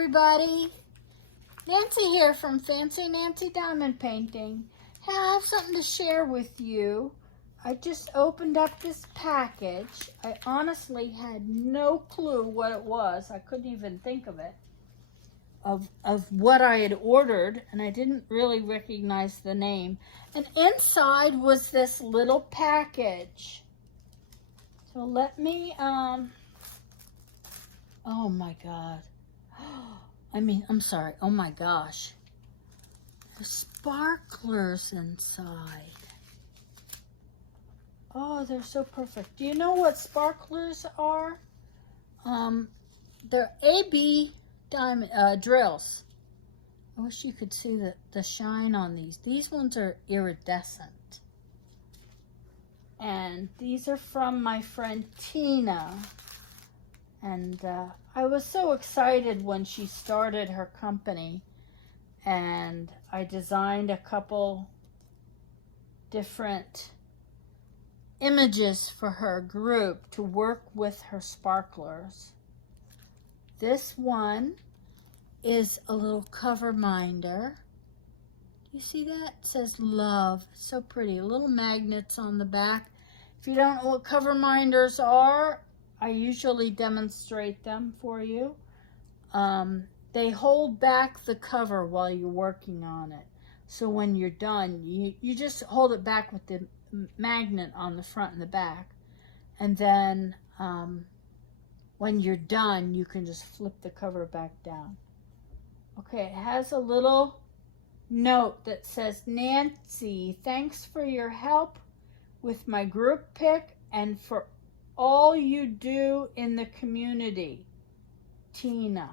everybody. Nancy here from Fancy Nancy Diamond Painting. Hey, I have something to share with you. I just opened up this package. I honestly had no clue what it was. I couldn't even think of it, of what I had ordered, and I didn't really recognize the name. And inside was this little package. So let me, oh my God. I'm sorry. Oh my gosh. There's sparklers inside. Oh, they're so perfect. Do you know what sparklers are? They're AB diamond drills. I wish you could see the shine on these. These ones are iridescent. And these are from my friend Tina. And I was so excited when she started her company. And I designed a couple different images for her group to work with her sparklers. This one is a little cover minder. Do you see that? It says love. It's so pretty. Little magnets on the back. If you don't know what cover minders are, I usually demonstrate them for you. They hold back the cover while you're working on it. So when you're done, you just hold it back with the magnet on the front and the back. And then when you're done, you can just flip the cover back down. Okay, it has a little note that says, Nancy, thanks for your help with my group pick and for all you do in the community. Tina.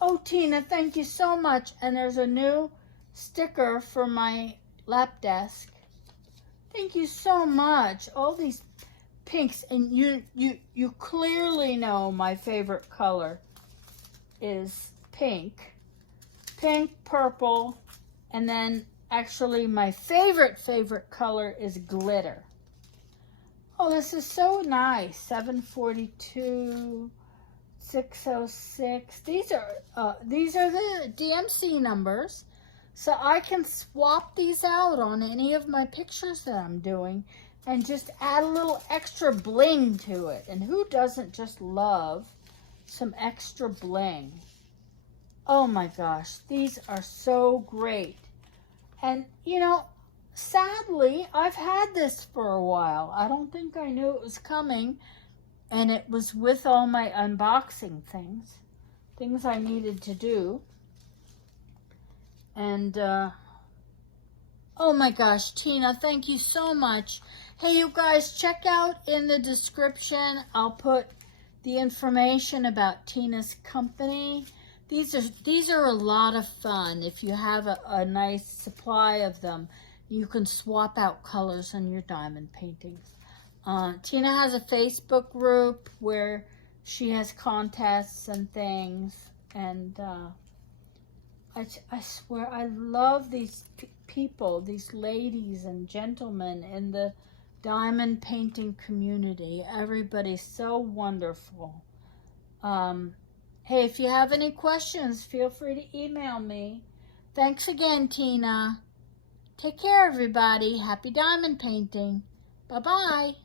Oh, Tina, thank you so much. And there's a new sticker for my lap desk. Thank you so much. All these pinks, and you clearly know my favorite color is pink. Pink, purple, and then actually my favorite color is glitter. Oh, this is so nice. 742, 606. These are the DMC numbers. So I can swap these out on any of my pictures that I'm doing and just add a little extra bling to it. And who doesn't just love some extra bling? Oh my gosh, these are so great. And you know, sadly, I've had this for a while. I don't think I knew it was coming. And it was with all my unboxing things I needed to do. And, oh my gosh, Tina, thank you so much. Hey, you guys, check out in the description. I'll put the information about Tina's company. These are a lot of fun. If you have a nice supply of them, you can swap out colors on your diamond paintings. Tina has a Facebook group where she has contests and things. And I swear, I love these people, these ladies and gentlemen in the diamond painting community. Everybody's so wonderful. Hey, if you have any questions, feel free to email me. Thanks again, Tina. Take care, everybody. Happy diamond painting. Bye-bye.